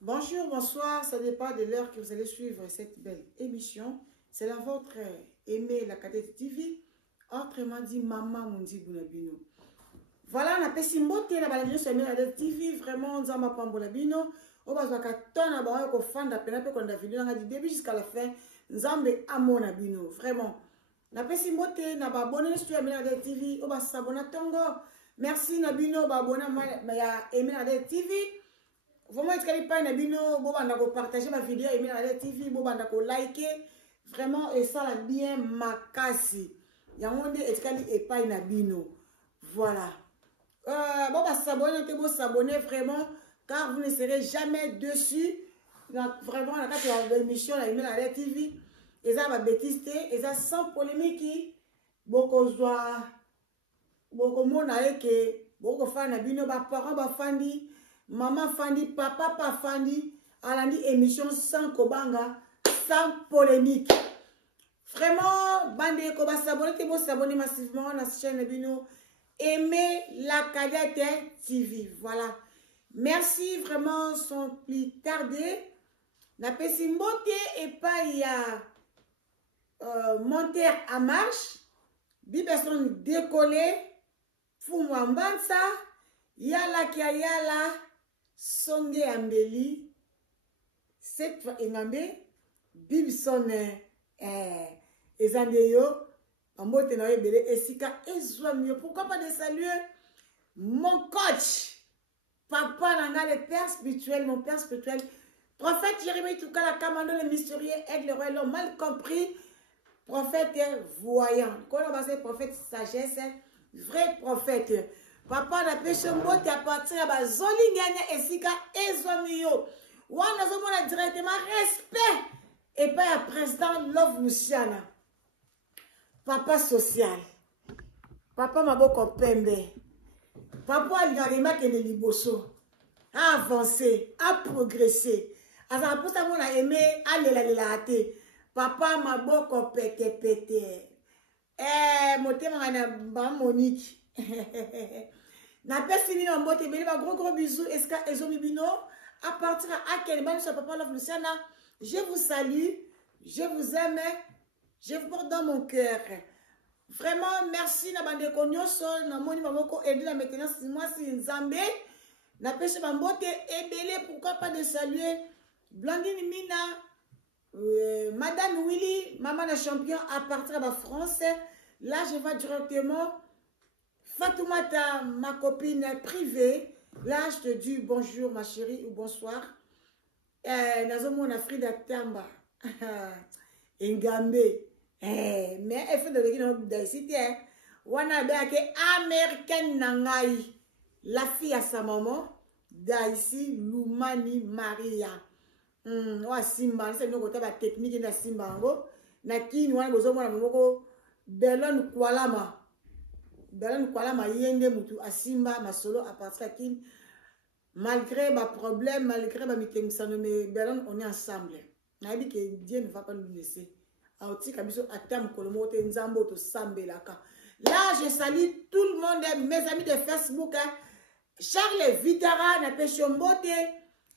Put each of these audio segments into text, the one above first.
Bonjour, bonsoir, ça dépend de l'heure que vous allez suivre cette belle émission. C'est la vôtre aimée, la cadette TV, autrement dit Maman Mundi Bounabino. Voilà, on a fait mbote na balabino sur la cadette TV, vraiment, on a pambolabino. On va voir qu'à ton abonné qu'on fan d'appel, qu'on a vidéo du début jusqu'à la fin, Nzambe Amonabino, vraiment. On a fait mbote na abonné sur la cadette TV, on va s'abonner à Tongo. Merci Nabino, abonné à aimer la cadette TV. Vraiment, est-ce pas une bino, bon, on a partagé ma vidéo, et la TV, bon, on a liké, vraiment, et ça, la bien, makasi. Il y a un monde, est-ce pas une bino. Voilà. Bon, bah, s'abonner, vraiment, car vous ne serez jamais dessus. Donc, vraiment, on a fait l'émission, la TV, et ça va bêtise, et ça sans polémique, beaucoup de monde, beaucoup de fans, bino, parents, fandi. Maman fandi, papa pas fandi, alandi émission sans kobanga, sans polémique. Vraiment, bande ko ba s'abonner massivement à la chaîne Bino. Aimez la cadette TV. Voilà. Merci vraiment sans plus tarder. Na pesi mbote et pas il y a monter à marche. Bi personne décollé. Fumwambansa. Yala kia yala. Songe Ambeli, cette fois Engambe, Bibson Ezandeyo, Ambote na Ebele, Esika Ezwamio. Pourquoi pas de saluer mon coach, papa Nanga, le père spirituel, mon père spirituel, prophète Jérémie Touka, la commando, le mystérieux, aide le roi, l'homme mal compris, prophète voyant. Quand on va dire prophète sagesse, vrai prophète. Papa na pêche mbote à partir de Zolingania et Sika Ezwamio. Wana zomona directement respect et pas à président Love Luciana. Papa social. Papa maboko pembe. Papa algarima kene liboso. A avancé, a progressé. Asa pour ça mon a aimé alela ate. Papa maboko pete. Motema na Monique. Na personne mbote beli ba gros bisous eska ezomibino à partir à quel moment sur papa Love Luciana, je vous salue, je vous aime, je vous porte dans mon cœur. Vraiment merci na bande konyoso na moni mamoko aider la maintenance moi si Nzambe na pêche ba mbote ebele pourquoi pas de saluer Blandine Mina Madame Willy maman la champion à partir de France. Là je vais directement Fatoumata, ma copine privée, là je te dis bonjour ma chérie ou bonsoir. Nazomona Frida Tamba, Ngambe, mais elle fait de l'université. Wana beake américaine nangai, la fille à sa maman, Daisy Lumani Maria. Wa Simba, c'est une côté technique na Simbango, na kini wana bozomona momoko Belon Kualama. Belon Kualama yende mutu asimba masolo à partir de malgré ma problème, malgré ma mitengisano, mais Belon on est ensemble. Na dit que Dieu ne va pas nous laisser. Aoti kabiso atam kolomo te nzambo to sambelaka. Là je salue tout le monde, mes amis de Facebook, Charles Vitara na pesho mbote,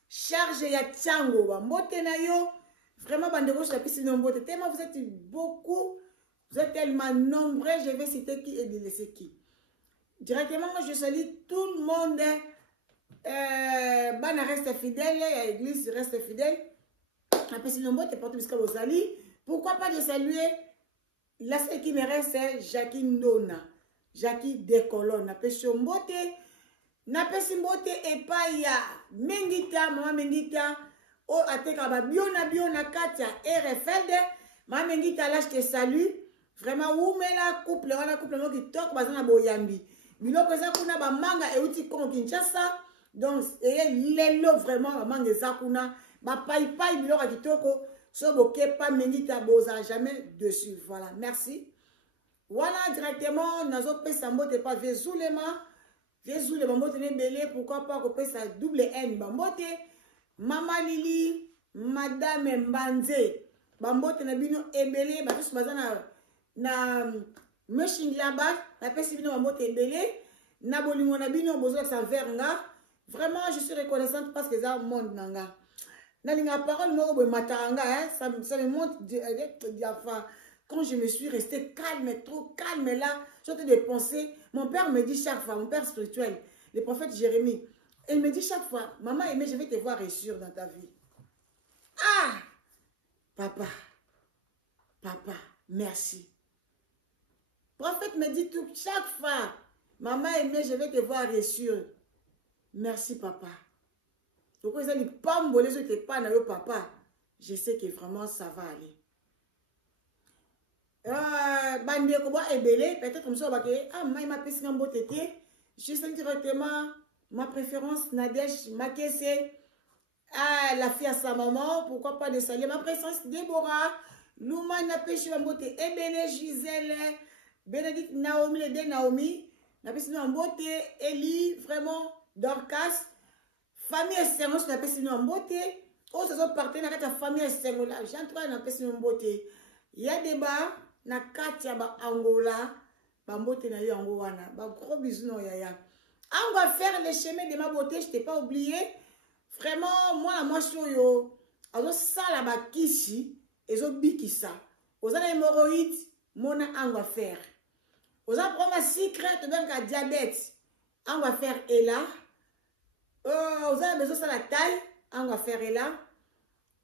charge ya Tchango ba mbote na yo. Vraiment bandeko je la pisi no mbote. Tellement vous êtes beaucoup. Vous êtes tellement nombreux, je vais citer qui et délaisser qui. Directement, je salue tout le monde. Bana reste fidèle, l'église reste fidèle. Après, si nombreux, tu portes jusqu'à Rosali. Pourquoi pas de saluer la seule qui me reste, c'est Jackie Nona. Jackie Decolon. Après, Chombote. Nape Simbote et pas ya Mengita, maman Mengita. Oh, Atekaba, Biona, Katia, RFL. Maman Mengita, là, je te salue. Vraiment, où met la couple, on a couple qui toque, bazana boyambi. Biloko za kuna ba manga e uti kon Kinshasa. Donc, et lelo vraiment manga za kuna ba pai biloko kitoko, so boke pas Mengita boza jamais dessus. Voilà, merci. Voilà directement nazo pesa mbote pas Vezulema mbote ne belé pourquoi pas ko pesa double N mbote Mama Lili, Madame Mbanze, mbote na bino ebele ba tous bazana na machine là-bas, la pesi bino mbote ebele, na bolingo na bino bozo sa verga. Vraiment, je suis reconnaissante parce que ça monde nanga. Nalinga parole moko matanga, hein, ça me montre quand je me suis restée calme, trop calme là, j'étais de penser. Mon père me dit chaque fois, mon père spirituel, le prophète Jérémie, il me dit chaque fois, maman aimée, je vais te voir réussir dans ta vie. Ah, papa, merci. Le prophète me dit tout, chaque fois, maman aimée, je vais te voir réussir. Merci, papa. Donc, quand ils pas me pas na papa, je sais que vraiment ça va aller. Bande ko ba ebele, peut-être comme ça, ah, maman, il m'a pissé en beauté. Je sais directement ma préférence, Nadège, ma caisse, ah, la fille à sa maman, pourquoi pas de saluer ma présence, Déborah, Louma n'a pêché en beauté, ebele, Gisèle, Bénédicte, Naomi, les deux Naomi, n'a pêché en beauté, Elie, vraiment, Dorcas, famille Estengo, n'a pêché en beauté, oh, ce sont partenaires de la famille Estengo, là, j'entre n'a pêché en beauté. Il y a des bas, na Katia, ba Angola, ba beauté na yo Angowana, ba gros bisous no yaya. On va faire les chemins de ma beauté, je t'ai pas oublié. Vraiment, moi, je suis yo. Alors, ça, là, ba kisi, et zo bikisa. Aux an hémorroïdes, mona, on va faire. Aux an proma secret, donc à diabète, on va faire Ella. Aux an besoin de la taille, on va faire Ella.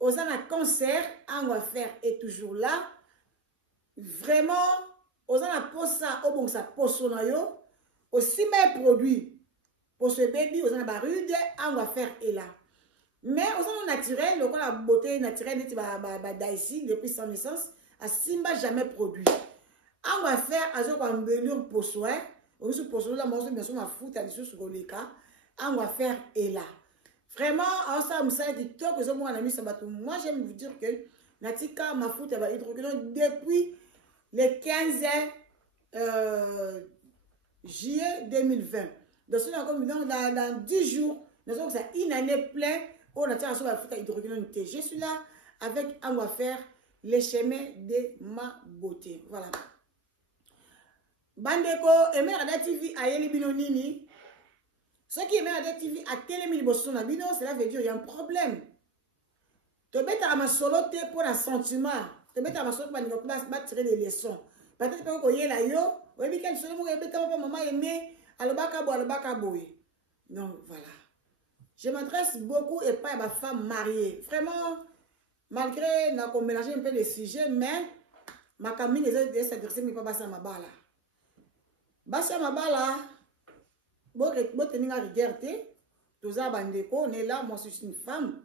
Aux an cancer, on va faire et toujours là. Vraiment, aux an posa, au bon, ça poso na yo. Aussi, mes produits. Pour ce bébé, aux en rude, on va faire Ella. Mais aux en naturel, le la beauté naturelle d'ici depuis son naissance, à Simba jamais produit. On va faire à ce qu'on belure pour soi. On se pose là, moi bien sûr ma fout à l'issue sur le cas. On va faire Ella. Vraiment, en ça, me ça dit que je moi ami Sabato. Moi j'aime vous dire que Natika ma fout à hydroquinone depuis le 15 juillet 2020. Donc, dans 10 jours, nous avons une année pleine où on a tiré sur la foot à hydroquinone. Je suis là avec, on va faire les chemins de ma beauté. Voilà. Bandeko, aimer la TV à Yeli Binonini. Ceux qui aiment la TV à Télémini Boston Bino, cela veut dire qu'il y a un problème. Tu mets à ma soloté pour un sentiment. Tu mets à ma soloté pour tirer des leçons. Peut-être que tu là yo, oui, quel solo, maman aimé. Donc voilà. Je m'adresse beaucoup et pas à ma femme mariée. Vraiment, malgré qu'on mélange un peu les sujets, mais ma camine est s'adresser, mais pas passer à ma bala. Passer à ma bala, bon, tenir à regarder, tous les bandeko, on est là, moi je suis une femme.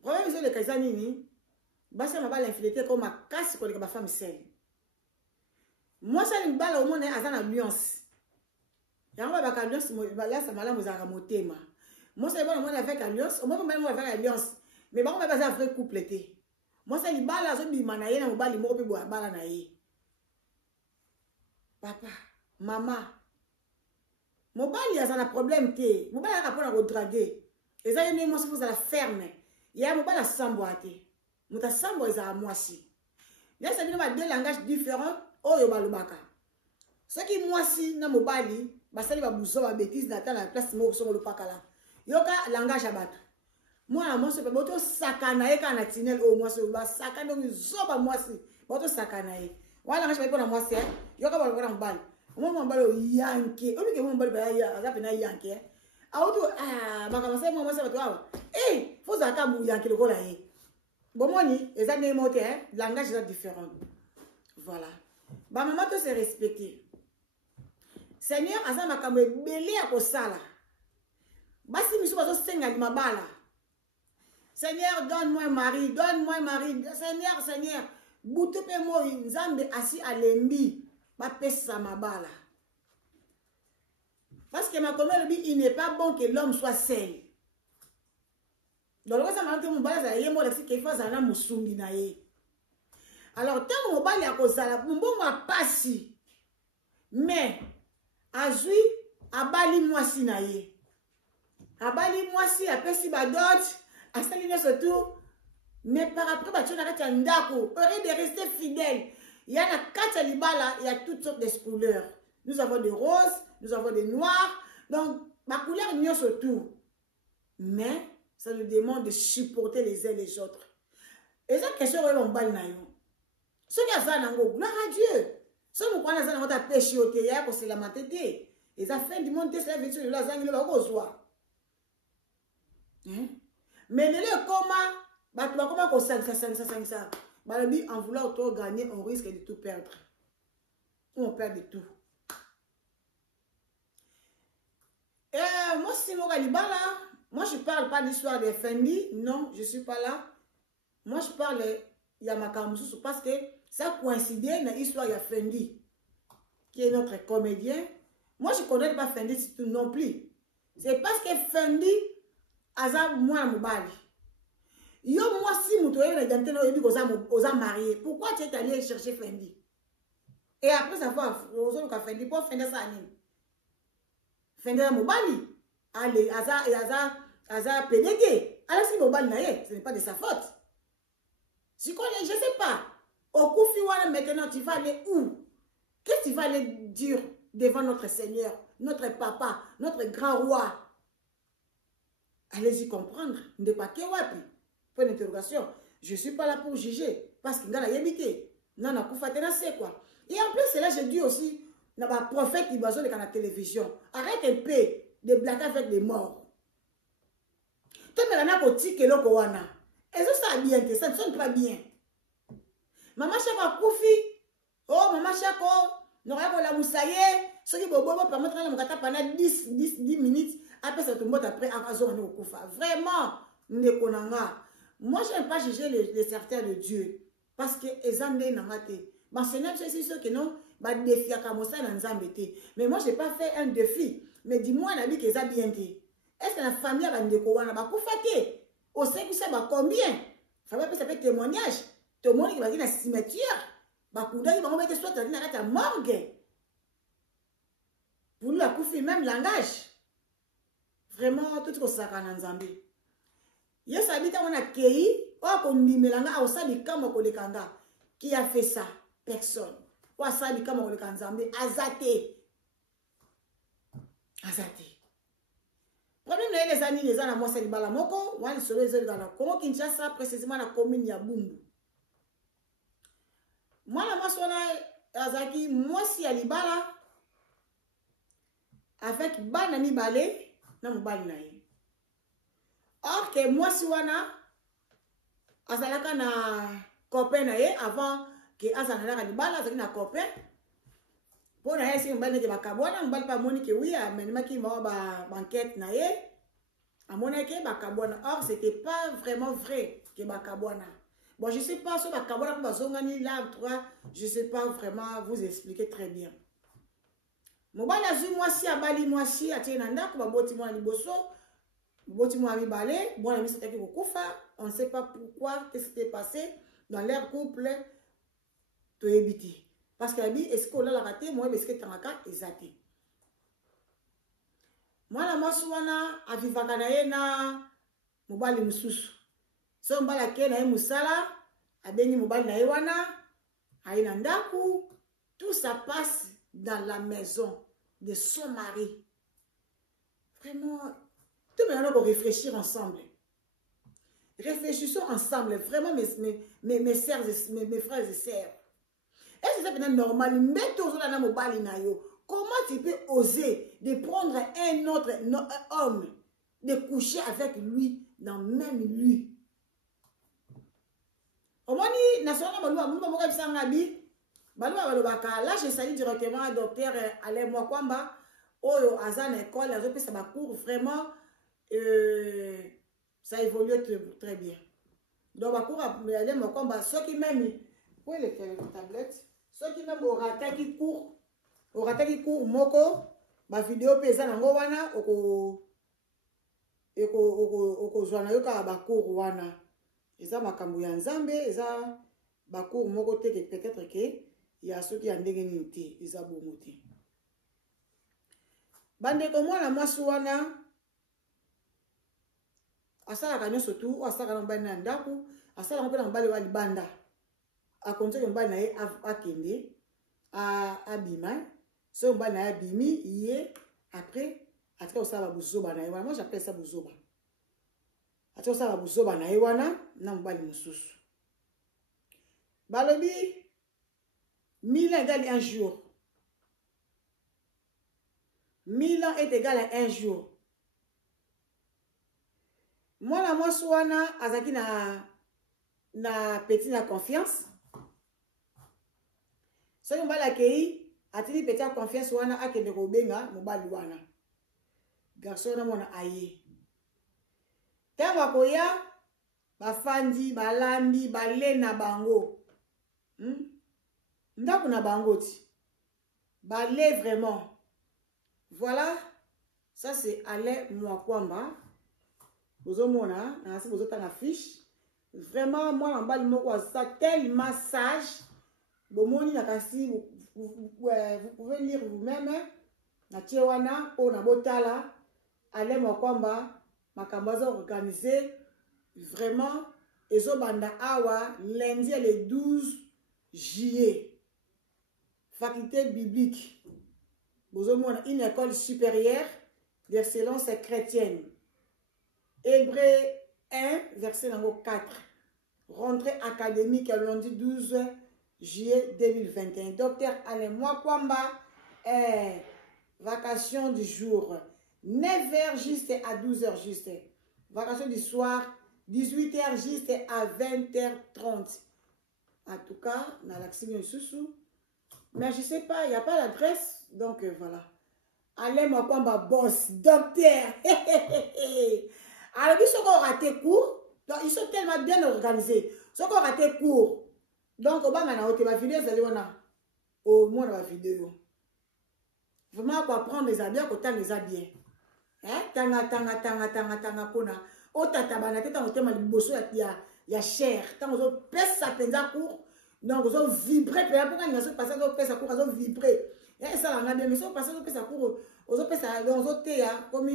Problème, c'est le Kazanini. Passer à ma bala, l'infidélité, comme ma casse, quand ma femme seule. Moi, ça une balle au monde à une alliance. Il y a une alliance, là, ça m'a l'air à motema. Moi, c'est bon, moi, avec alliance. Moi, même avec alliance. Mais bon, on va pas un vrai couple. Moi, c'est une balle à ce bimana, il y a une balle, il m'a oublié boire balle à papa, maman. Mon balle, il y a un problème. Mon balle, il y a un rapport à redraguer. Et ça, il y a une émotion à la ferme. Il y a un balle à s'emboîter. Mon sambo, il y a un moisi. Là, ça veut dire deux langages différents. Oh yo balobaka. Ce qui moi si na mobali, basali ba bouso ba bêtise na ta la place mo so lopaka la. Yoka langage abatu. Moi se pe boto sakana e kana tinel o moi so ba sakana ngi zoba moi si. Boto sakana e. Wa langage ba pona moi si yoka ba pona mbali. Mo mbali yanke. O bi ke mo mbali ba ya za pe na yanke. Auto baka masa mo masa bato awa. Faut zaka mu yanke le kola e. Bomoni eza ne mote langage est différent. Voilà. Ba maman to se respecter. Seigneur aza makambo ebele ya kosala. Basi miso bazo senga di mabala. Seigneur donne-moi un mari, donne-moi un mari. Seigneur, boutou pe mo nzambe asi alembi ba pesa mabala. Parce que ma commère dit il n'est pas bon que l'homme soit seul. Donc le ça m'a dit mon bala za yemo la fi ke fa za na musungi na ye. Alors, tant que mobali a kozala, mon bon m'a passi. Mais, azui, abali mwasi na ye. Abali mwasi, apesi badot, asali ne surtout. Mais par après, tu n'arrêtes pas ndako. Heureux de rester fidèle. Il y a la kacha libala, il y a toutes sortes de couleurs. Nous avons des roses, nous avons des noirs. Donc, ma couleur n'y a surtout. Mais ça nous demande de supporter les uns les autres. Et ça, question, on va le ce qui a fait, gloire à Dieu. Ce qui a fait, on va péché au théâtre, c'est la matété. Et ça fait du monde, c'est la vie, la zangue, le va mais le comment qu'on ça. En voulant tout gagner, on risque de tout perdre. On perd de tout. Moi, si moi, je ne parle pas d'histoire de Fendi. Non, je ne suis pas là. Moi, je parle de Yamakamusu parce que ça coïncidait dans l'histoire de Fendi, qui est notre comédien. Moi, je ne connais pas Fendi non plus. C'est parce que Fendi a moi mobali. Yo, moi, si vous avez marié, pourquoi tu es allé chercher Fendi? Et après, ça va, vous avez Fendi pour Fendi ça. Fendi mobali. Allez, Aza pénégué. Alors, si mobali naïe, ce n'est pas de sa faute. Je ne sais pas. Au coup, maintenant, tu vas aller où? Qu'est-ce que tu vas aller dire devant notre Seigneur, notre papa, notre grand roi? Allez-y comprendre. Ne pas que wapi. Point d'interrogation. Je ne suis pas là pour juger. Parce que dans la yébité, non, non, c'est quoi. Et en plus, c'est là, j'ai dit aussi, dans ma prophète qui besoin de la télévision. Arrête un peu de blaguer avec les morts. Tu me l'as dit que l'on a. Et ça bien, ça ne sonne pas bien. Maman Chaka Koufi, oh maman Chako, nous avons la moussaïe, ce qui va permettre de nous pendant 10 minutes, après ça tombe après à Azor nous Koufa. Vraiment, ne connanga. Moi, je n'aime pas juger les serviteurs de Dieu, parce que les hommes n'ont pas été. Ma Seigneur, je suis sûr que non, bah défi à Kamosa dans Zambété. Mais moi, je n'ai pas fait un défi. Mais dis-moi, on a dit que ça bien été. Est-ce que la famille a des Kowana, bah Koufate? On sait que ça va combien? Ça fait témoignage. Tout le monde qui va dire la cimetière. Bah, pour dire, il va mettre soit dans la morgue. Pour lui, la Koufi, même langage. Vraiment, tout ce que ça a en Zambie. Il y a ça, on a Kei, on dit, Melanga, on sait comment on le kanga. Qui a fait ça? Personne. On sait comment on le kanga Zambie. Azate. Azate. Problème les années les années moi c'est bala moko moi les solo les gars comment Kinshasa précisément la commune ya Bundu moi la masona azaki moi si alibala avec bana mi balé na mobali na ye or que moi si wana azalaka na copain na ye avant que azalaka libala azaki na copain pour na esi mbali ke bakabwana mbali pa moni ke oui amenema ki mo ba banquette na ye amona ke bakabwana or c'était pas vraiment vrai que bakabwana bon je sais pas so bakabwana ko bazongani là trois je sais pas vraiment vous expliquer très bien mobali azu mwasi abali mwasi atie na ndako baboti mwa liboso boti mwa mibale bon ami c'était ko kufa on sait pas pourquoi qu'est-ce qui s'est passé dans leur couple to ebiti. Parce que la vie, est-ce qu'on a la raté, moi, est-ce que tu as un cas exacté? Moi, la masouana, à vivakanaye na mobali mususu. So mbala ke na musala, abeni mobali na ewana, aina ndaku, tout ça passe dans la maison de son mari. Vraiment, tout le monde va réfléchir ensemble. Réfléchissons ensemble, vraiment mes sœurs, mes frères et sœurs. Est-ce que c'est normal? Comment tu peux oser de prendre un autre homme, de coucher avec lui dans le même lit? Là, je salue directement le docteur Alain Mwakwamba. Oyo Azan école, ça cours vraiment, ça évolue très bien. Donc, Alain Mwakwamba, ceux qui m'aiment, où est les tablettes? Ceux qui même au rata qui court moko ma vidéo pesa nango wana oko zwana yoka ba cour wana eza makambo ya Nzambe eza ba cour moko te peut-être que ya soki ya ndenge nini te eza bongo te bande ko mwana mwasi wana asala kanyo surtout asala na mbali na ndaku asala mpe na mbali wa libanda a compter que mbali na ye akende abima so mbali na ye abimi ye après au sala buzoba na ye moi j'appelle ça buzoba Ato sa buzoba na ewana na mbali mususu. Balobi 1000 ans égale un jour. 1000 ans est égal à un jour. Mwana mwasi wana azaki na petit na confiance. Soki mbala kei atili petit na confiance wana akende kobenga mobali wana. Garçon na mwana aye. Tamba koya bafandi balambi bale na bango. Ndako na bango ti. Bale vraiment. Voilà. Ça c'est Ale Mwakwamba. Bozo mona, nasi bozo tanga fiche. Vraiment moi en bas le mot ça tellement sage. Bomoni nakasi vous pouvez lire vous-même. Na tiewana o na botala Ale Mwakwamba makambaza organisé vraiment ezo banda awa lundi le 12 juillet. Faculté biblique. Bozo mona une école supérieure d'excellence chrétienne. Hébreu 1, verset 4. Rentrée académique le lundi 12 juillet 2021. Docteur Ale Mwakwamba, vacation du jour. 9h juste à 12h juste. Vacation du soir, 18h juste à 20h30. En tout cas, dans l'action sous. Mais je ne sais pas, il n'y a pas l'adresse. Donc voilà. Ale Mwakwamba, boss, docteur. Alors, ils sont raté court. Donc, ils sont tellement bien organisés. Ils sont raté court. Donc, on va maintenant, ma vidéo, vous allez voir. Au moins, ma vidéo. Vraiment, pour apprendre les habits, pour les habits. Hein? Tanga, kona. O tata, banate, tant que tu bosso, il y a cher. Tant que tu pèses sa penza court. Donc, vous avez vibré. Puis, après, quand vous avez passé, vous avez sa court, vous avez vibré. Et ça, on a bien. Mais si vous passez, vous avez sa court, vous avez sa dans votre thé, comme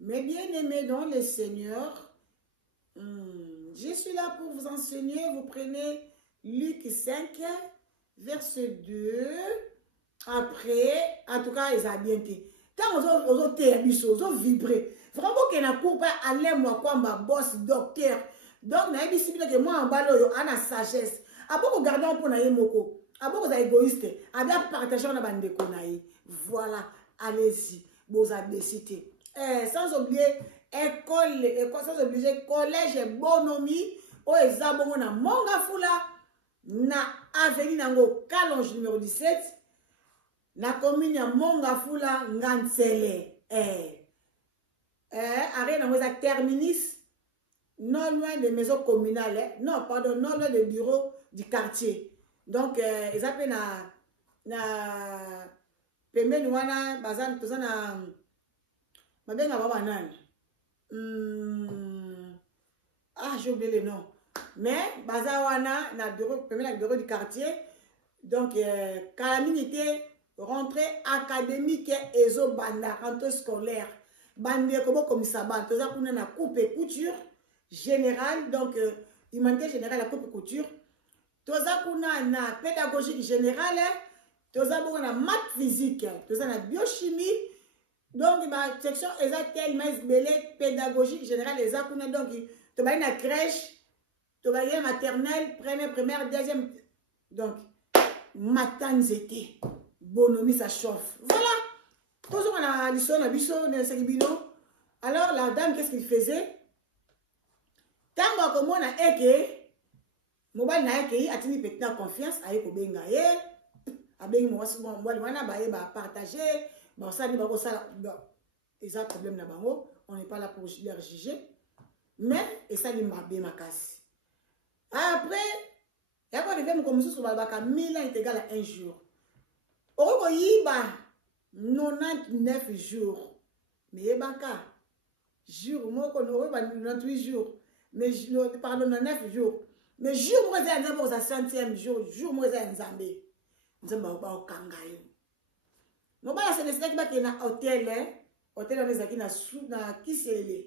mes bien-aimés dans le Seigneur, je suis là pour vous enseigner. Vous prenez Luc 5, verset 2. Après, en tout cas, ils ont bien été. Quand vous avez vibré, vraiment qu'il n'a pas aller moi comme ma boss, docteur. Donc, n'a pas que moi en bas, on a sagesse. Après, vous gardez un peu de moko. Après, vous êtes égoïste. Après, partagez la bande de konaï. Voilà, allez-y. Vous avez décidé. Sans oublier école, sans oublier collège Bonomi au Ezabongo na Mongafula na avenue Nango Kalonge numéro 17 na commune ya Mongafula Ngansele arrêt nango za terminus non loin des maisons communales non pardon non loin des bureaux du quartier donc ils appellent na pembeni wana bazan tozana mabenga baba nani j'ai oublié le nom mais bazawana na bureau bureau du quartier donc calamité rentrée académique ezo banda rentrée scolaire bande kobo comme ça ba toza kuna na coupe et couture générale donc humanité générale la coupe et couture toza kuna na pédagogique générale toza bona na maths physique toza na biochimie. Donc, ma section est tellement belé pédagogique générale les akuna donc tu vas na crèche, tu vas y maternelle, première, deuxième. Donc, matin été, Bonomi ça chauffe. Voilà. Toujours on a l'histoire na biso na sakibino. Alors la dame qu'est-ce qu'il faisait? Tango comme on a eke, mobile na eke atini petit na confiance aye ko benga ye. Abengi mo wana ba ye ba partager. Bon, ça, ils ont un problème là-bas. On n'est pas là pour leur juger. Mais, et ça, il m'a bien cassé. Après, il y a quoi de faire comme ça sur le 1000 ans est égal à un jour. Au il y a 99 jours. Mais il y a un jour, moi, on aurait 98 jours. Mais, pardon, 9 jours. Mais jour, moi, j'ai un zambé, au 60e jour. Jour, moi, j'ai un zambé. Nous sommes au kangayo. Mon bas c'est les qui est na hôtel hôtel on est aquí na Kiselele.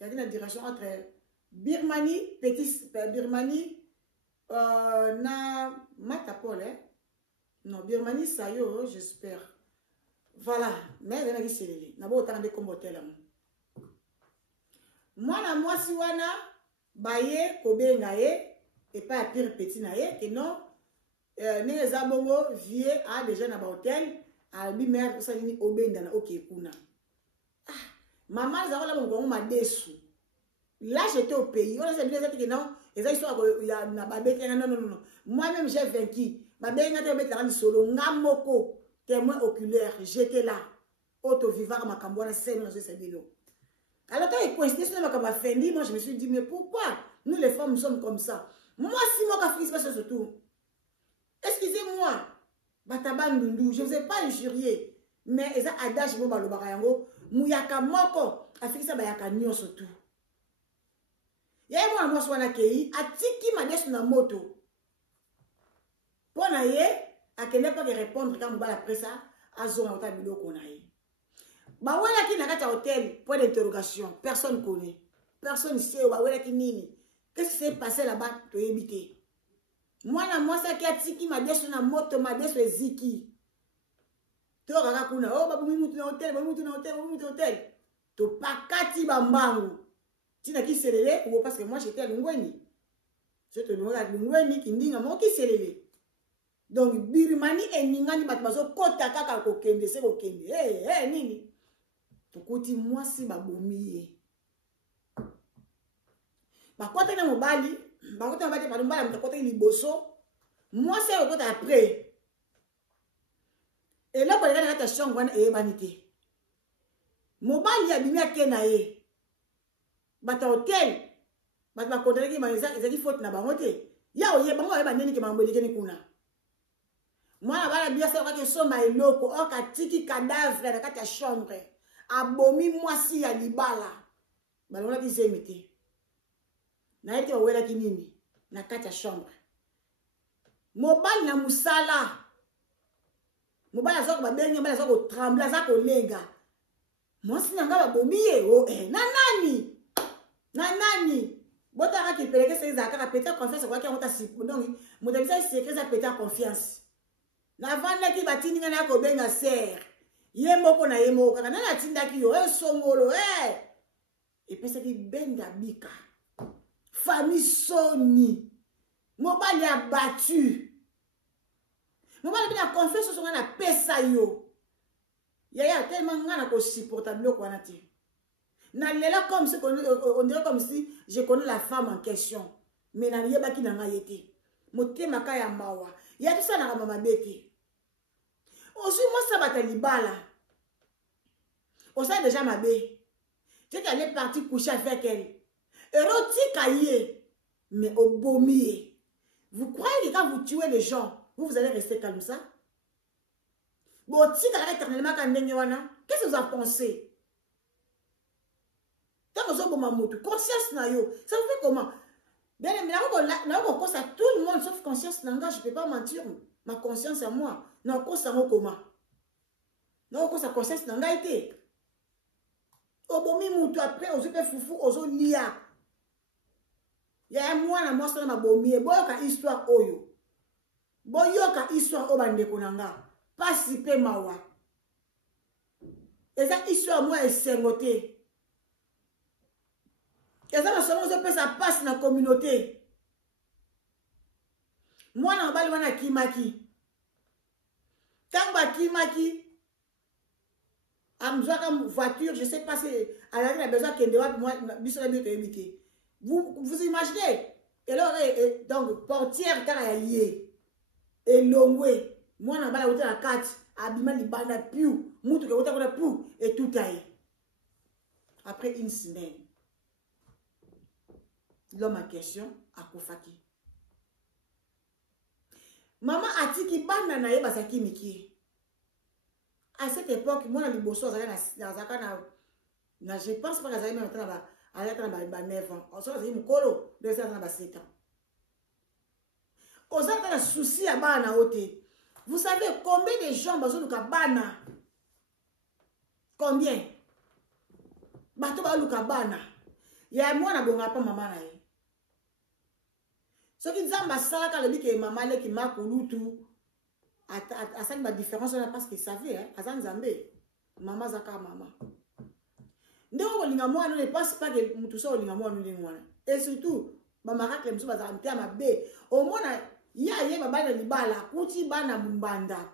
Il y a une direction entre Birmanie petit Birmanie na Matapole non Birmanie ça yo j'espère voilà mais il y a Kiselele na bo tande comme hôtel Mwana mwasi wana baye kobenga ye et pas à pire petit na ye que non ne zabongo vie a déjà na ba hôtel a bi mère ça ni obenda na OK kuna. Ah, maman zakola mongo ma desu. Là j'étais au pays, on a dit que non, et ça histoire il y a na babete non. Moi-même j'ai vaincu. Babenga te mettre la solo ngamoko témoin oculaire, j'étais là. Auto vivant ma cambouana scène dans ce bilo. Alors quand il coïncide sur ma fendi, moi je me suis dit mais pourquoi nous les femmes sommes comme ça? Moi si moi ka fils pas ce tour. Excusez-moi. Batabandundu, je vous ai pas injurié, mais eza adage mo balobaka yango, muyaka moko afika bayaka nyonso tout. Yeye moi swana kei atiki madesu na moto. Pona ye akende pas de répondre quand mbala après ça azonga ota biloko na ye. Ba wala ki na kata hôtel, point d'interrogation, personne connaît. Personne sait ba wala ki nini. Qu'est-ce qui s'est passé là-bas to yebite. Moi ça qui atiki madesu na moto madesu eziki. To kaka kuna oh babu mutu na hôtel, babu mutu na hôtel. To pakati bambangu. Tina ki selele ou parce que moi j'étais à Lungweni. Je te demande à Lungweni qui ndinga mo ki selele. Donc birimani eningani batbazo kota kaka kokende se kokende. Nini? Tokoti moi si babomiye. Bakota na mobali, bakota mobali padumbala mtakota liboso. Moi c'est okota après. Et là pour les gars chambre wana ebanité. Mobali ya bimia kena ye. Bata hotel. Bata kodere ki maiza ezaki faute na bango te. Ya oye bango ba neni ke mambelike ni kuna. Mwana bala bia se okake soma eloko oka tiki cadavre na kati ya chambre. Abomi mwasi ya libala. Balona ki zemite. Na ete owela ki nini na kati ya chambre. Mobali na musala. Mobali azoko babengi mobali azoko trembler azako lenga. Mwasi nanga babomi ye na nani? Na nani? Bota ki peleke se zakaka peta confiance kwa ki ngota si donc modalisa secret za peta confiance. Na vanda ki batini ngana ko benga ser. Ye moko na ye moko kana na tinda ki yo songolo et pesa ki benda bika. Famille soni. Mobali a battu. Mobali bina confiance sur ngana pesa yo. Yaya tellement ngana ko supportable ko anati. Nalela comme si on dirait comme si je connais la femme en question. Mais na yeba ki na ngayete. Motema kaya mawa. Ya tout ça na mama bete. Aussi moi ça bata libala. On sait déjà ma bé. Tu sais qu'elle est partie coucher avec elle. Érotique aïe. Mais au bomier. Vous croyez que quand vous tuez les gens, vous allez rester comme ça? Bon, si tu as éternellement qu'est-ce que vous en pensez? Conscience na yo, ça vous fait comment? Bien, mais là, tout le monde sauf conscience nanga, je ne peux pas mentir. Ma conscience à moi, non, comment? Non, conscience nanga été. Obomi mutu après, ozo pe fufu, ozo lia. Ya moi na moi ça na bomi, boyoka histoire oyo. Boyoka histoire obande konanga. Pas si pe mawa. Et ça histoire moi est sengoté. Et ça, ça passe dans la communauté. Moi, je suis dans Kimaki. Quand je suis Kimaki, je suis voiture, je ne sais pas si elle a besoin de vous imaginez? Et alors, donc, portière, car elle y est. Et l'ongwe. Moi, je suis dans la carte. Abima li bana piou. Moutou ke wota piou. Et tout aille. Après une semaine. L'homme en question a kofaki. Maman a dit qu'il bana na ye basaki miki. À cette époque, moi, je pense pas que j'avais même à 9 ans. On s'est dit, mon colo, 7 ans. On s'est dit, souci à bana ote. Vous savez combien de gens besoin de bana? Combien? Bato ba luka bana. Ya moi na bonga pa maman na ye. Ce qui disent ma sala quand le dit que maman le qui m'a kulutu a ça différence parce qu'il savait hein, azan zambe. Maman zaka maman. Ndeko au lingamo, ne pense pas que tout ça au lingamo, et surtout, ma maracle, je me suis dit, ma bé, au moins, il y a baba na libala, kuti bana mbanda.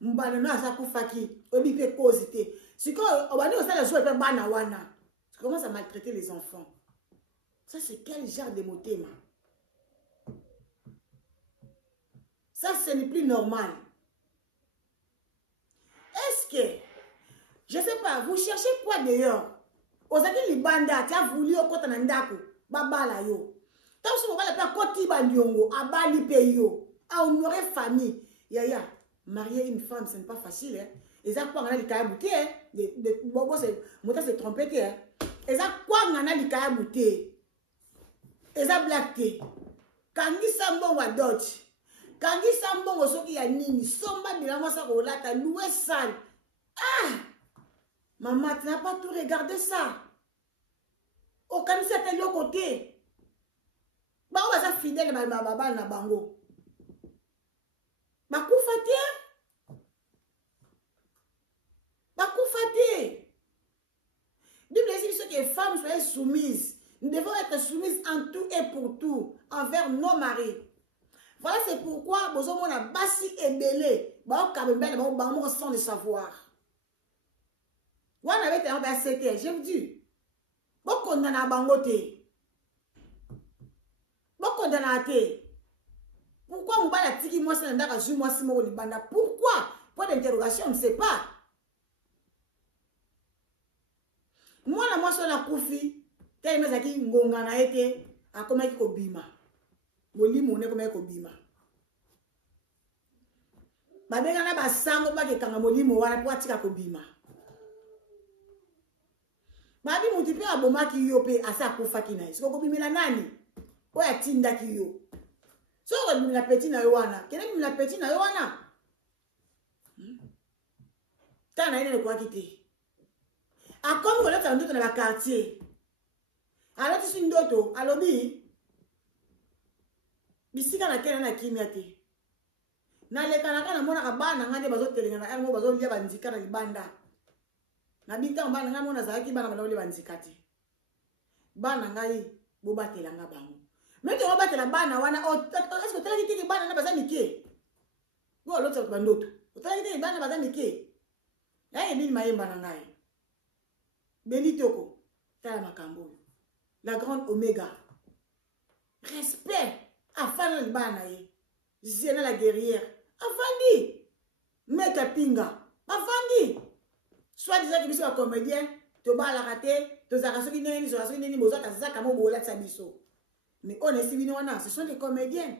Mbanda na sa kufaki, obi pe cosité. Si quand on va dire ça la joie pe bana wana. Tu commences à maltraiter les enfants. Ça c'est quel genre de motema? Ça ce n'est plus normal. Est-ce que je sais pas, vous cherchez quoi d'ailleurs? Ozaki libanda, tu as voulu au kota nandako, babala yo. Tant que vous allez faire koti bandiongo, abali peyo, à honorer famille. Yaya, marier une femme, ce n'est pas facile. Hein? Et ça, quoi, on a dit kaya bouté, hein? Bon, c'est trompé, hein? Et ça, quoi, on a dit kaya bouté? Et ça, blacké. Kangi sambo wa dodge. Kangi sambo wa soki ya nini. Somba bilama sa kolata, loué sale. Ah! Maman, tu n'as pas tout regardé ça. Aucun de ces côté. Bah, on va fidèle à ma baba na bango. Bakoufate. Bible dit que les femmes soient soumises. Nous devons être soumises en tout et pour tout envers nos maris. Voilà, c'est pourquoi besoin on a bassi et belé. Bah, on a sans le savoir. On avait été en verset, je vous dis. Bon, on a bangoté. Pourquoi on va la tiki moi c'est ndaka ju moi si mo libanda? Pourquoi? Point d'interrogation, on ne sait pas. Moi la moi sur la koufi, tel mais aki ngonga na été a comme ko bima. Molimo ne comme ko bima. Ba benga na ba sango ba ke kanga molimo wana po atika ko bima. Ba bi mutipe aboma ki yope asa kufa kina. Siko ko bimela nani? Oya tinda kiyo. So on la petite na yowana. Kene la petite na yowana. Tana ine kwa kiti. A comme on a ndoto na ba quartier. Alors tu suis ndoto, alobi. Bisika na kena na kimia te. Na leka na kana mona ka bana ngande bazo telenga na ngo bazo lia banzika na libanda. Na binta mbana nga mona zaki bana bana lia banzika te. Bana ngai bobatela nga bango. Mais tu vas battre la banane, est-ce que tu as dit que les bananes n'ont pas miqué? Ou l'autre, tu as dit que les bananes n'ont pas miqué. Là, il y a une maille bananaï. Benitoko, t'as la macambo. La grande oméga. Respect. Afin de banaï. Zéna la guerrière. Afandi. Meta pinga. Afandi. Soit disant que tu es un comédien, tu vas la rater, tu as raté, tu as raté, tu as raté, tu as raté, tu as raté. Mais on est civil, ce sont des comédiennes.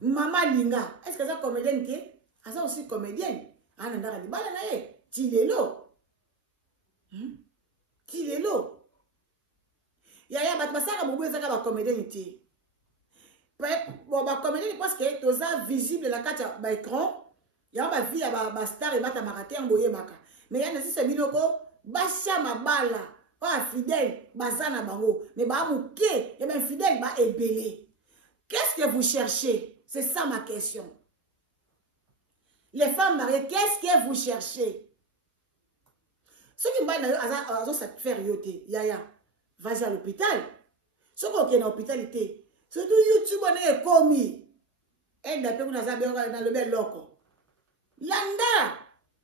Maman Linga, est-ce que c'est comédienne qui est? Ah, ça aussi comédienne. Ah, non, non, non, Tilelo. Tilelo. Yaya, bah, ça, ça, bah, comédienne qui bon, bah, comédienne, parce que tu as visible la carte à écran. Y'a ma vie, bah, star et bah, ta maraté en boye maka. Mais y'a, c'est binoko, basha ma bala. Pas fidèle, bazana bango. Mais bah mouké, et bien fidèle, bah ébélé. Qu'est-ce que vous cherchez? C'est ça ma question. Les femmes mariées, qu'est-ce que vous cherchez? Ceux qui m'ont satisfaire yoté, yaya, vas-y à l'hôpital. Ceux qui sont à l'hôpital, surtout YouTube, on est commis. Et d'après vous, dans le bel loco. Landa,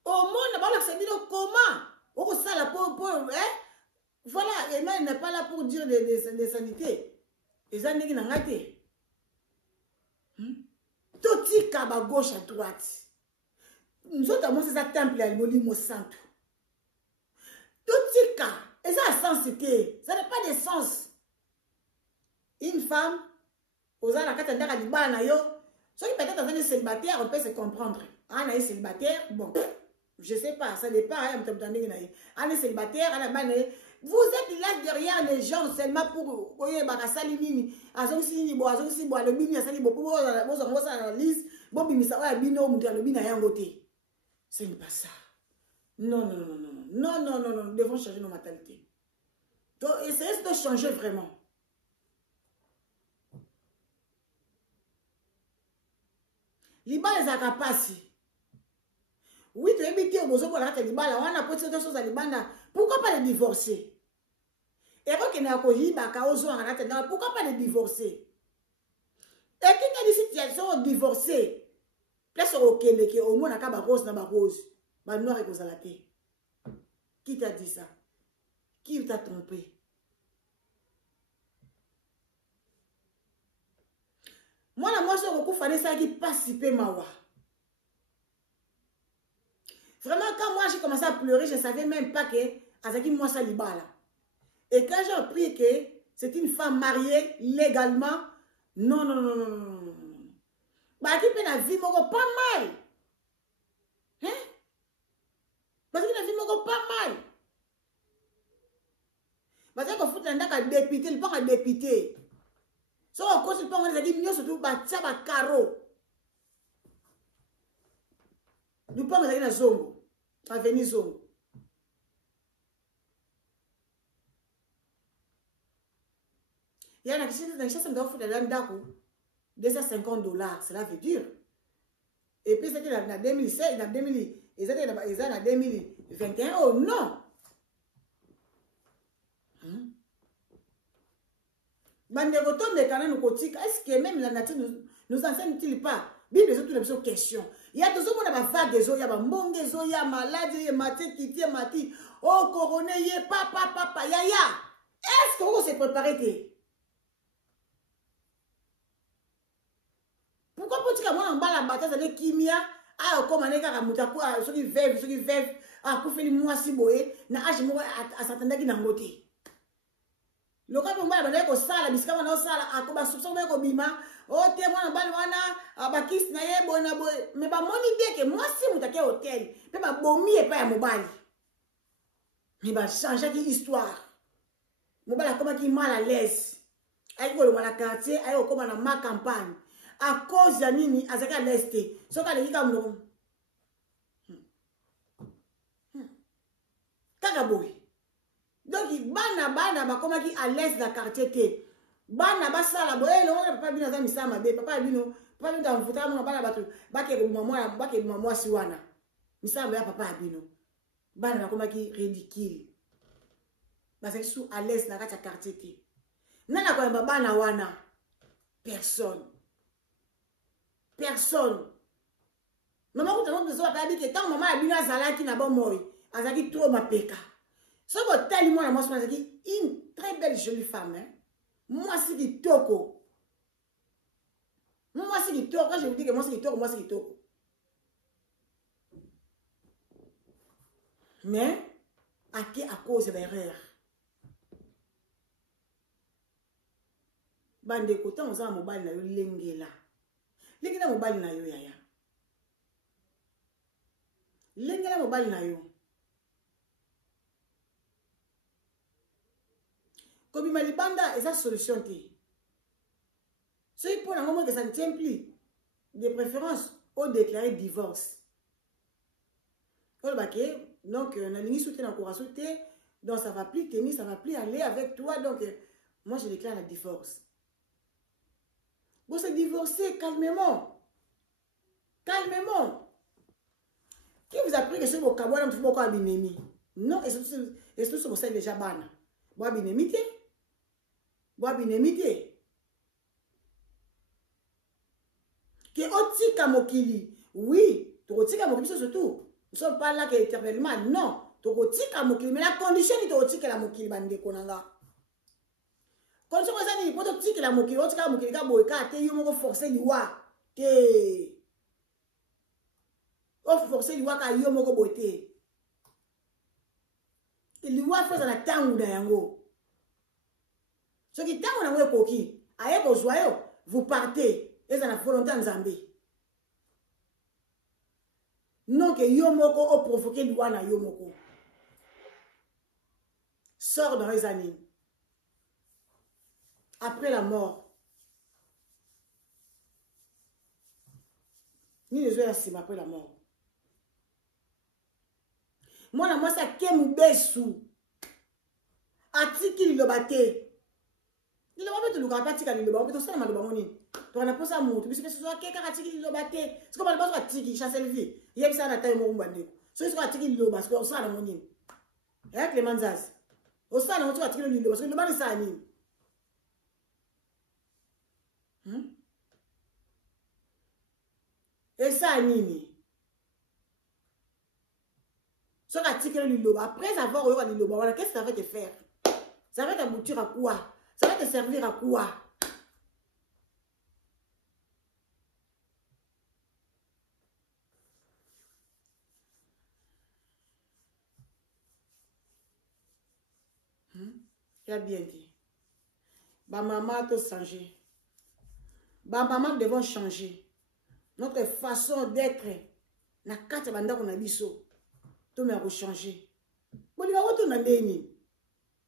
au monde, on a dit comment? On ça la pour, hein? Voilà, et même n'est pas là pour dire des sanités. Les années qui n'ont pas été. Tout est à gauche, à droite. Nous autres, c'est ça, temple, à l'Olimo Santo. Tout est cas. Et ça a sensité. Ça n'a pas de sens. Une femme, aux ans, la carte d'art à l'Ibana, ceux qui peut-être sont célibataires, on peut se comprendre. On est célibataire, bon, je ne sais pas, ça dépend. On est célibataire, on est. Vous êtes là derrière les gens seulement pour voyez bakasalimini azongisi bo azongisi bo alobini asali bo pour vous analyse bon bimisa wa bino mutu alobina yango te. Ce n'est pas ça. Non, nous devons changer nos mentalités. Donc essayez de changer vraiment. Libala les akapasi. Oui, tu es habité au besoin pour la libala, on a posé des choses à libanda. Pourquoi pas les divorcer? Et quand il a cogi, pourquoi pas de divorcer? Et qui a dit situation divorcée? Place au Québec, au moins, on a rose na rose. Ma noire est aux alatés. Qui t'a dit ça? Qui t'a trompé? Moi, je suis fallait ça qui participer mawa. Vraiment, quand moi j'ai commencé à pleurer, je ne savais même pas que Azaki moi ça libala. Et quand j'ai appris que c'est une femme mariée légalement, non, non, non, non, non, non. Bah, qui peut la vie pas mal. Hein? Parce que la vie pas mal. Parce que faut que tu député, il pas député. So, on cause il pas on dit mieux surtout ba tia ba caro. Nous pas on na zongo. Avenue zongo. Il y a une chose dans foutre dans d'ako. $250, cela veut dire. Et puis c'était en 2016, en 2000, ils étaient en 2021. Oh non. Est-ce que même la nature nous enseigne-t-il pas? Bible les autres questions. Il y a toujours mon vague des eaux, il y a mbonge des eaux, il y a maladie, il y a maté, kiti, mati, oh coroné, il y a papa, ya. Est-ce que vous s'est préparé? Pourquoi pour dire que moi en bas la bataille de kimia, ah comme on est à mutaku, ceux qui vivent, ah pour faire moi si boé, na âge moi à s'attendre qui n'a ngoté. Le cas où on va sala bisika wana sala akoba soupçon ko bima o te mwana bali wana abakis na ye bona boy mais ba moni bien que moi si mutake hôtel pe ba bomi e pa ya mobali mais ba changer qui histoire mobali comme qui mal à l'aise ay ko le mwana quartier ay ko na ma campagne à cause ya nini azaka leste soka le kika mno kaka boy. Donc, bana bakoma ki à l'aise la quartier te. Bana basala boye le papa bino za misama be papa bino dans futa mo bana batu bake maman siwana. Misama ya papa bino. Bana bakoma ki ridicule. Parce que sous à l'aise na kata quartier te. Nana kwa bana wana personne. Maman ko tano besoin pa bi que tant maman bino azala ki na bon moy, azaki trop mapeka. Ce que tellement moi je pense une très belle jolie femme hein. Moi c'est qui toko. Moi c'est qui toko quand je vous dis que moi c'est qui toko. Mais à cause de l'erreur. Bande côté on a mobile na yo lengela. Lengela mobile na yo yaya. Lengela mobile na yo. Comme il banda et sa solution qui ceux pour un moment que ça ne tient plus de préférence au déclarer divorce. Donc on a ligne soutien encore à sauter donc ça va plus tenir, ça va plus aller avec toi donc moi je déclare la divorce. Vous se divorcer calmement. Qui vous a pris que c'est vos cabouas dans beaucoup abinemi? Non, et tout ce que c'est déjà ban. Bois binemité. Que otika mokili, oui, otika mokili surtout. Nous ne sommes pas là que éternellement, non. Otika mokili, mais la condition est otika la mokili bande konanga. Condition ça ni pour otika la mokili, otika mokili ka boyka te yo moko forcer liwa te. O forcer liwa ka yo moko boyte. Liwa fait na tangu da yango. Ce qui est dans le coquille, aïe, vous partez, et ça n'a pas volonté en Zambie. Non, que Yomoko a provoqué Douana Yomoko. Sort dans les années. Après la mort. Ni les yeux assis après la mort. Moi, ça kem besu. Atiki le bate. Il va mettre le gars tika le bas, ça m'a demandé. Tu as posé à mon, tu sais soit quelqu'un tiki le bate. C'est comme le bas tiki chasse le vie. Il y a ça na taille mon bande. Ce soit tiki le bas, parce que ça na moni. Et avec les manzas. Au sein, on va tirer le parce que le mal est ça. Et ça, nini. Ce qui a tiré le liloba, après avoir eu le liloba, voilà, qu'est-ce que ça va te faire? Ça va t'aboutir à quoi? Ça va te servir à quoi? Il a bien dit. Ma maman doit changer. Ma maman devons changer. Notre façon d'être. Na kata banda qu'on a biso. Tout me rechanger. Bolinga woto na ndeni.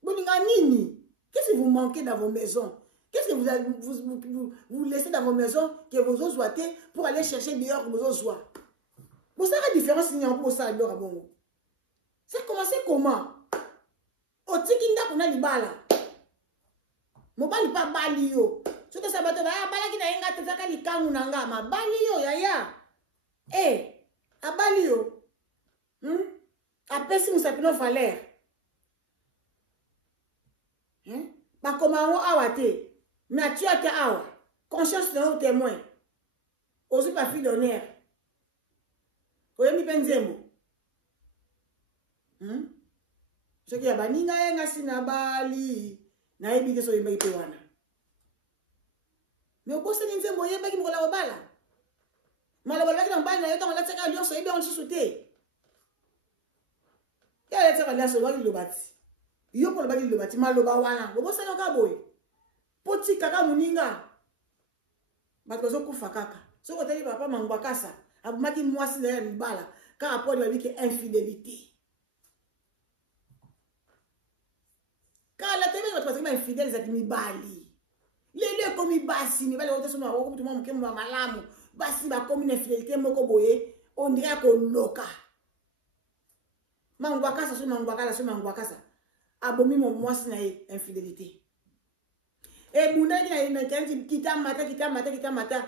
Bolinga nini? Qu'est-ce que vous manquez dans vos maisons? Qu'est-ce que vous laissez dans vos maisons que vos os soient pour aller chercher dehors que vos os soient? Vous savez la différence il y a pour ça alors à bon. C'est commencé comment? Au tikinda kuna libala. Mobali pa bali yo. Soto sabato ba bala ki na yenga te faka likangu nanga ma bali yo yaya. Abali yo. Apesi musapino valeur. Ba koma wo awate. Mais tu as awa. Conscience de nos témoins. Osu pa fille d'honneur. Oyemi penzemo. Ce qui a baninga yenga sina bali. Na yebi ke so yemba ipe wana. Mais au bosse ni nzembo yemba ki mokola obala. Malabala ki na mbali na yeto ngala tsaka lyo so yebi on susute. Ya le tsaka lya so wa ki lobati. Yo ko lobaki lobati maloba wana. Au bosse no ka boy. Poti kaka muninga. Bato zo kufa kaka. So ko teli papa mangwakasa. Abumaki mwasi na ya libala. Ka rapport de que infidélité. Quand la télé va passer infidèle ça mi bali. Les comme basi mi bali oteso ma ko tuma mke mwa malamu. Basi ba comme une infidélité moko boye, on dirait ko loka. Mangwakasa so mangwakasa. Abomi mon mwasi na infidélité. Et bunda ni na kanti kita mata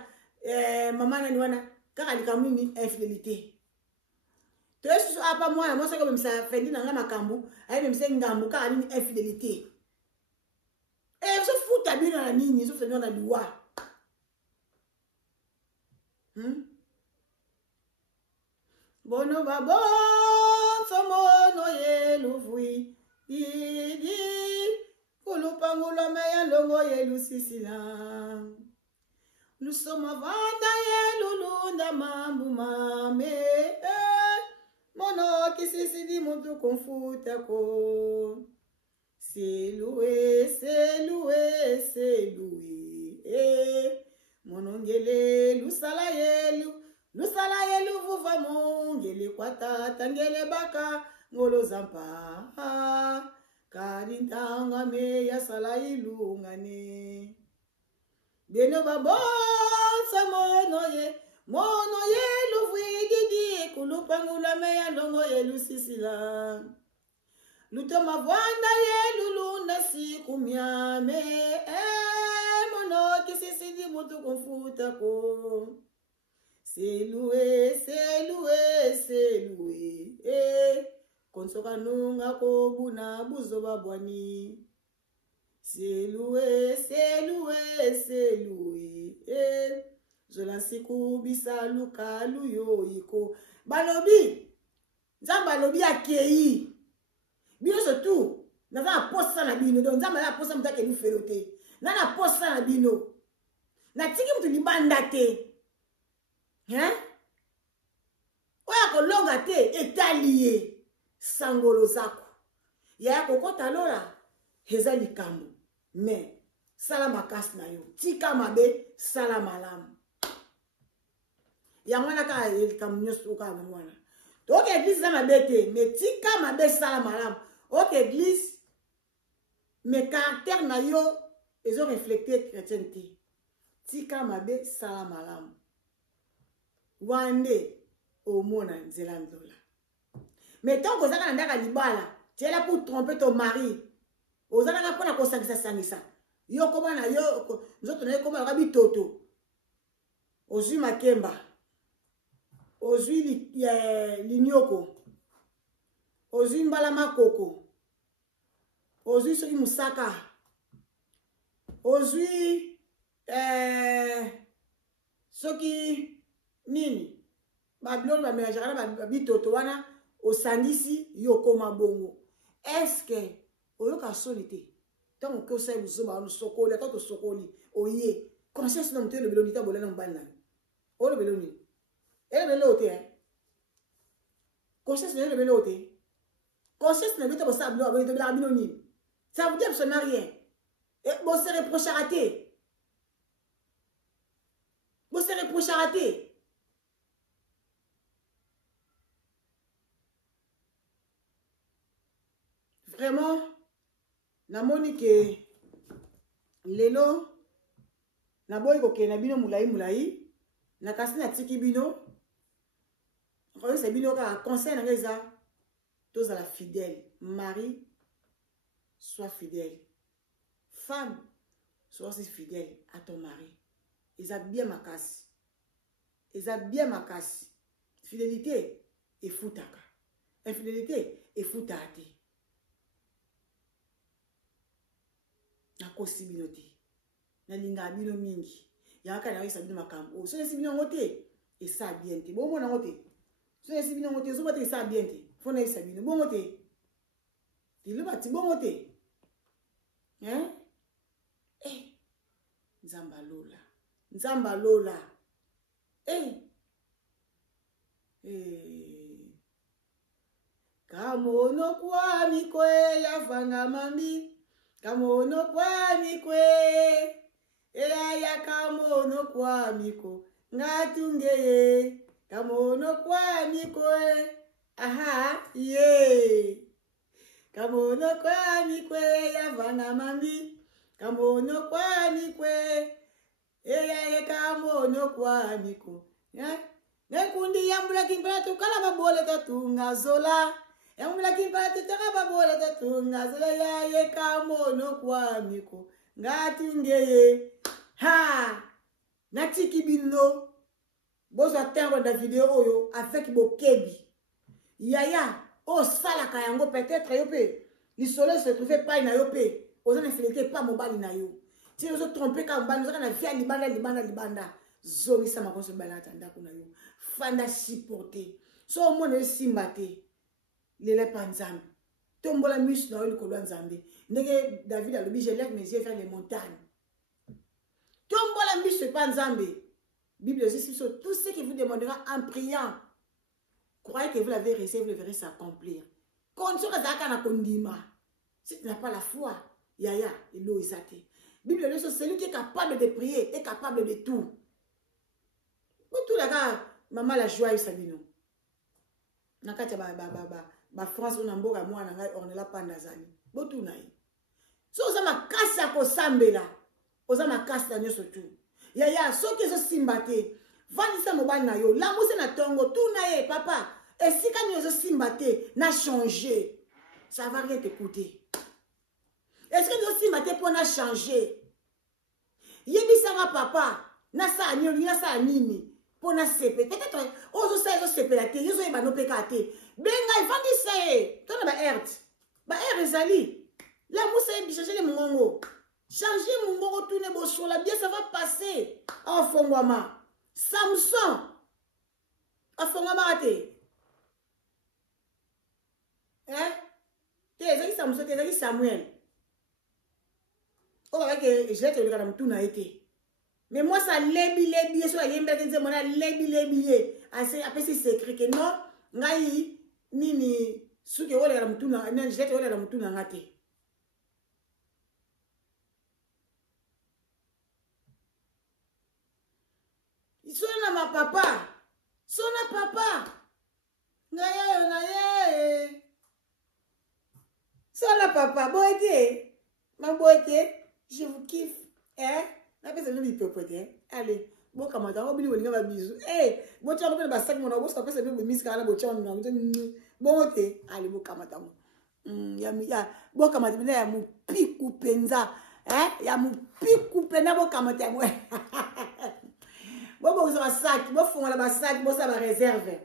maman na niwana kaka likamini infidélité. Tu es sur apa moi c'est comme ça fendi na makambu ayi même c'est ngambu ka ni infidélité et se fout ta bien na nini se fait na loi bono babo somono ye luvui idi kulupangula meya longo ye lusisila lusoma vanda ye lulunda mambu mame mono kisisi di mutu konfuta ko selue monongele lusala yelu vuva mongele kwata tangele baka ngolo zampa karintanga me ya sala ilungane beno babonsa mono ye luvigidi kulupangula meya ndongo ye lusisila lutoma vwanda ye lulunda siku myame mono kisisi di mutu konfuta ko selue konsoka nunga ko buna buzo babwani selue zola siku bisa luka luyo iko balobi nzamba lobi akei bino surtout na va posta na bino donc nzamba la posta mutake ni ferote na posta na bino na tiki mutu libanda te oya kolonga te etaliye sangolo zako ya kokota lola heza likambo mais sala makasi na yo tika mabe sala malamu ya mwana ka likambo nyonso oka mwana donc église na mabe te mais tika mabe sala malamu ok église mais caractère na yo ezo refléter chrétienté tika mabe sala malamu wande omona nzela ndola mais tant que ozaka na ndaka libala tu es là pour tromper ton mari ozalaka mpona kosangisa yo koma na yo nzoto na yo koma yoka bitoto ozwi makemba ozwi linioko ozwi mbala makoko Ozui soki musaka. Ozui soki nini. Babiloni ba ménagera ba bitoto wana osangisi yokoma bongo. Est-ce que oyoka solité? Tant que ça vous a sokoli, tant que sokoli, oye, conscience non te le beloni ta bolana mbana. O le beloni. Et le belote hein. Conscience ne le belote. Conscience ne veut pas ça blo avec de la binoni. Ça vous dit absolument rien. Et bon se reproche à rater. Bon se reproche à rater. Vraiment, na moni que lelo na boy ko ke na bino mulai na kasi na tiki bino ko se bino ka conseil na ngeza tous à la fidèle. Mari, sois fidèle. Femme, sois aussi fidèle à ton mari. Ils ont bien ma casse. Ils ont bien ma casse. Fidélité et foutaka. Infidélité et foutate. Na kosi binote. Na linga bino mingi. Yaka na wisa bino makambo. So yesi bino ngote. Et ça bien te. Bon mon ngote. So yesi bino ngote. So ngote ça bien te. Faut na yisa bino. Bon ngote. Ti lo bati bon ngote. Hein? Eh. Nzamba lola. Nzamba lola. Eh. Eh. Kamono kwa mikwe ya fanga mami. Kamono kwa mikwe. Ela ya kamono kwa miko. Ngatungeye. Kamono kwa mikwe. Aha. Yeah. Kamono kwa mikwe ya fanga mami. Kamono kwa mikwe. Ela ya kamono kwa miko. Nekundi yambula kimpala tukala babole tatunga zola. Yambula kimpala tutaka babole tatunga zola ya ye kamono kwa miko. Ngatungeye. Ha! Natiki bino. Bozo atengwa da video oyo avec bokebi. Yaya, o sala kayango peut-être yope. Le soleil se trouvait pas na yope. Oza ne félité pas mobali na yo. Si vous êtes trompé quand vous avez na via libanda. Zomi sa makonso balata ndako na yo. Fanda supporter. So mo ne simbate. Lele panzambe. Tombola mus na yo likolo nzambe. Ndenge David a lobi je lève mes yeux vers les montagnes. Tombola mus panzambe. Bible dit sur tout ce qui vous demandera en priant. Croyez que vous l'avez reçu, vous le verrez s'accomplir. Condition ka na kondima. Si tu n'as pas la foi, yaya, elo isate. Bible dit sur celui qui est capable de prier est capable de tout. Tout là, maman la joie sabino. Nakati ba France on amboka mwana ngai on la pandazani. Botu nai. So oza makasi akosambela. Oza makasi na nyoso tu. Yaya soki zo simbate. Vandisa mobali na yo. La muse na tongo tout na ye papa. Et si quand nous zo simbate na changer. Ça va rien t'écouter. Est-ce que nous simbate pour na changer? Yebisanga papa na sa nyoli na sa nini. Pour na sepe peut-être ozo sa zo sepe la te yozo e bano pekate benga vandisa e tona ba ezali la musa e changer le mongo changer mongo tourner bo sur la bien ça va passer en fongwama Samson en fongwama ate te ezali Samson te ezali Samuel o ba ke je te le kana mutuna ete. Mais moi, ça lebi, so yembe kenze mona lebi. Assez après c'est secret que non, ngai nini suke wole la mutuna, non jete wole la mutuna ngate. Sona ma papa. Sona papa. Ngaye na ye. Sona papa, boete. Ma boete, je vous kiffe. Na pesa ndio bipopote. Allez, bon kamata ngo bili welinga ba bizu. Bo tshwana pele ba saki mona bo ska pesa ndio bimisi kana bo tshwana na bon te. Allez, bo kamata ngo. Ya bo kamata bina ya mupiku penza. Ya mupiku pena bo kamata ngo. Bo za saki, bo fonga la ba saki, bo sa ba réserve.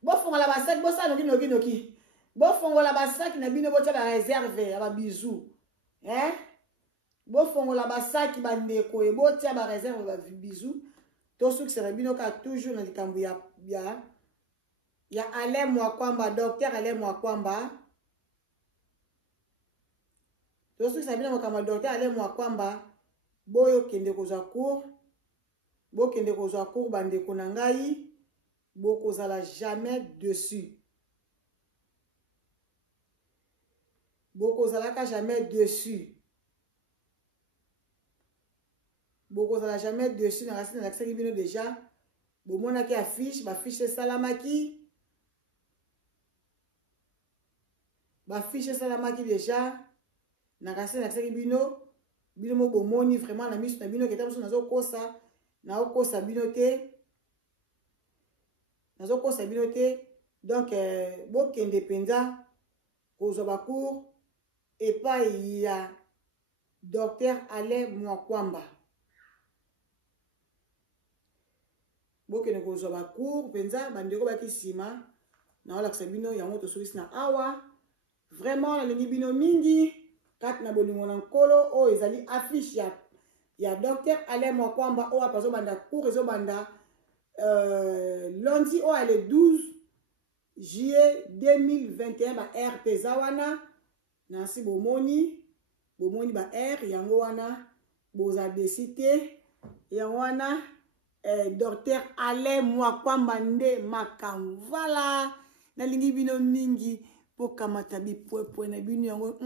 Bo fonga la ba saki, bo sa noki. Bo fongola basaki na bino botia ba réserve ya ba bisou. Hein? Bo fongola basaki ba ndeko e botia ba réserve ba bisou. To succès bino ka toujours na likambo ya Alain Mwakwamba, docteur Alain Mwakwamba. To succès bino kama docteur Alain Mwakwamba boyo kende kozwa cours. Bo kende kozwa cours ba ndeko na ngai. Bo kozala jamais dessus. Boko zalaka jamais dessus. Boko zala jamais dessus. Na racine na l'accès bino déjà. Bo mona ki affiche, ba fiche salamaki. Ba fiche salamaki déjà. Na racine na l'accès bino. Bino mo bo moni vraiment na misu na bino keta musu nazo kosa. Na okosa bino te. Nazo kosa bino te. Donc bo kende penza kozwa ba cours. Et pas il y a docteur Alain Mwakwamba. Boke ne kozwa ba cours penza bandeko baki sima na wala ksabino yango to solisi na awa vraiment na lingi bino mingi kat na bolingo na nkolo o ezali affiche ya docteur Alain Mwakwamba o apazo banda cours ezo banda lundi o le 12 juillet 2021 ba RP zawana. Nansi bomoni ba R yango wana boza desité yango wana docteur Alain Mwakwamba nde makambo voilà na lingi bino mingi po kamata bipwepwe na bino yango